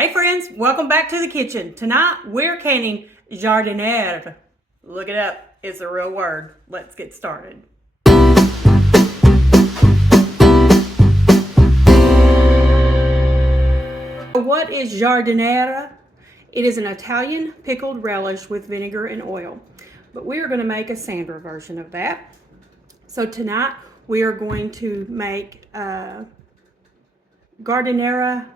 Hey friends, welcome back to the kitchen. Tonight we're canning Giardiniera. Look it up, it's a real word. Let's get started. What is Giardiniera? It is an Italian pickled relish with vinegar and oil. But we are going to make a Sandra version of that. So tonight we are going to make Gardiniera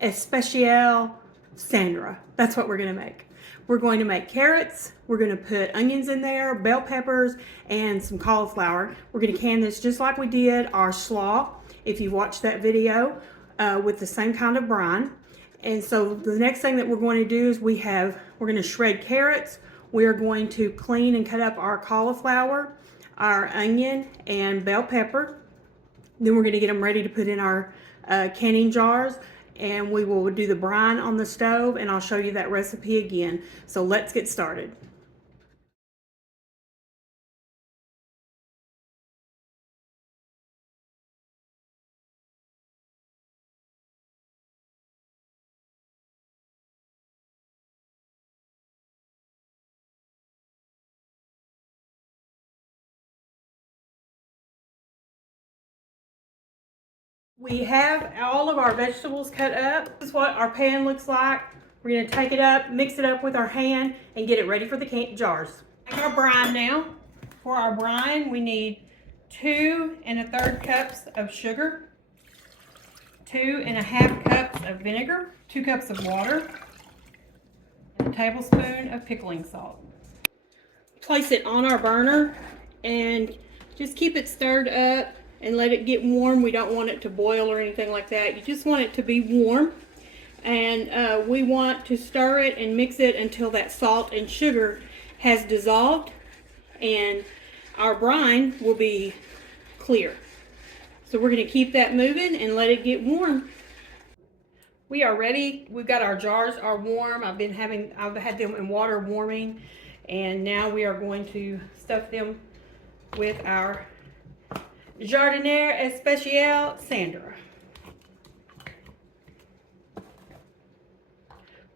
Especial Sandra. That's what we're going to make. We're going to make carrots. We're going to put onions in there, bell peppers, and some cauliflower. We're going to can this just like we did our slaw, if you watched that video, with the same kind of brine. And so the next thing that we're going to do is we're going to shred carrots. We are going to clean and cut up our cauliflower, our onion, and bell pepper. Then we're going to get them ready to put in our canning jars. And we will do the brine on the stove, and I'll show you that recipe again. So let's get started. We have all of our vegetables cut up. This is what our pan looks like. We're going to take it up, mix it up with our hand, and get it ready for the jars. Take our brine now. For our brine, we need 2 1/3 cups of sugar, 2 1/2 cups of vinegar, 2 cups of water, and a tablespoon of pickling salt. Place it on our burner and just keep it stirred up and let it get warm. We don't want it to boil or anything like that. You just want it to be warm. And we want to stir it and mix it until that salt and sugar has dissolved and our brine will be clear. So we're going to keep that moving and let it get warm. We are ready. We've got our jars are warm. I've had them in water warming, and now we are going to stuff them with our Giardiniera Especial Sandra.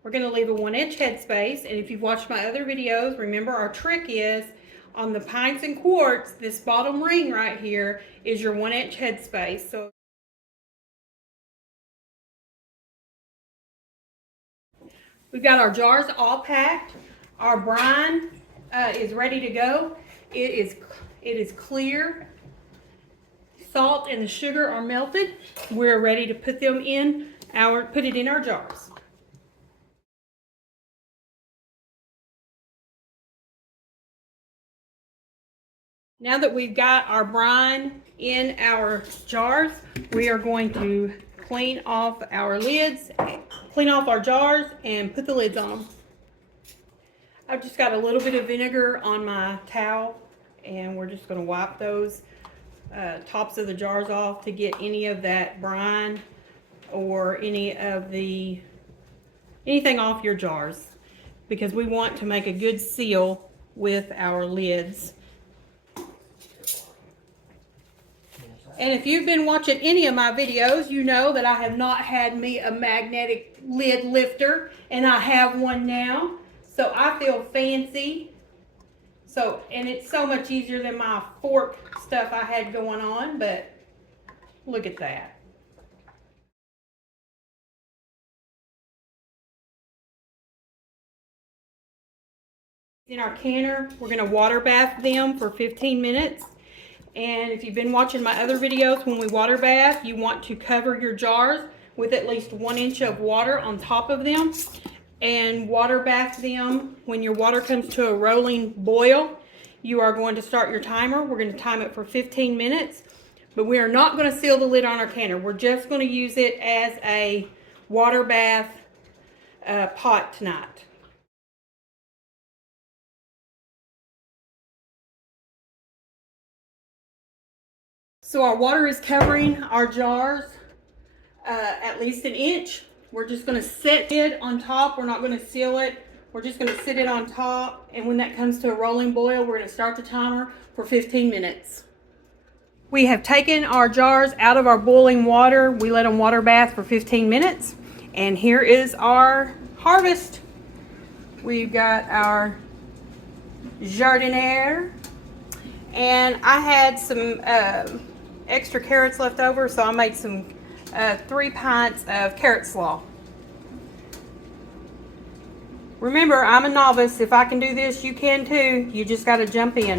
We're going to leave a 1-inch headspace, and if you've watched my other videos, remember our trick is on the pints and quarts, this bottom ring right here is your 1-inch headspace. So we've got our jars all packed. Our brine is ready to go. It is clear. Salt and the sugar are melted. We're ready to put it in our jars. Now that we've got our brine in our jars, we are going to clean off our lids, clean off our jars, and put the lids on them. I've just got a little bit of vinegar on my towel, and we're just going to wipe those tops of the jars off to get any of that brine or anything off your jars, because we want to make a good seal with our lids. And if you've been watching any of my videos, you know that I have not had me a magnetic lid lifter, and I have one now, so I feel fancy. And it's so much easier than my fork stuff I had going on, but look at that. In our canner, we're going to water bath them for 15 minutes. And if you've been watching my other videos, when we water bath, you want to cover your jars with at least 1 inch of water on top of them. And water bath them. When your water comes to a rolling boil, you are going to start your timer. We're going to time it for 15 minutes, but we are not going to seal the lid on our canner. We're just going to use it as a water bath pot tonight. So our water is covering our jars at least 1 inch. We're just going to set it on top. We're not going to seal it. We're just going to sit it on top, and when that comes to a rolling boil, we're going to start the timer for 15 minutes. We have taken our jars out of our boiling water. We let them water bath for 15 minutes, And here is our harvest. We've got our Giardiniera, and I had some extra carrots left over, so I made some 3 pints of carrot slaw. Remember, I'm a novice. If I can do this, you can too. You just got to jump in.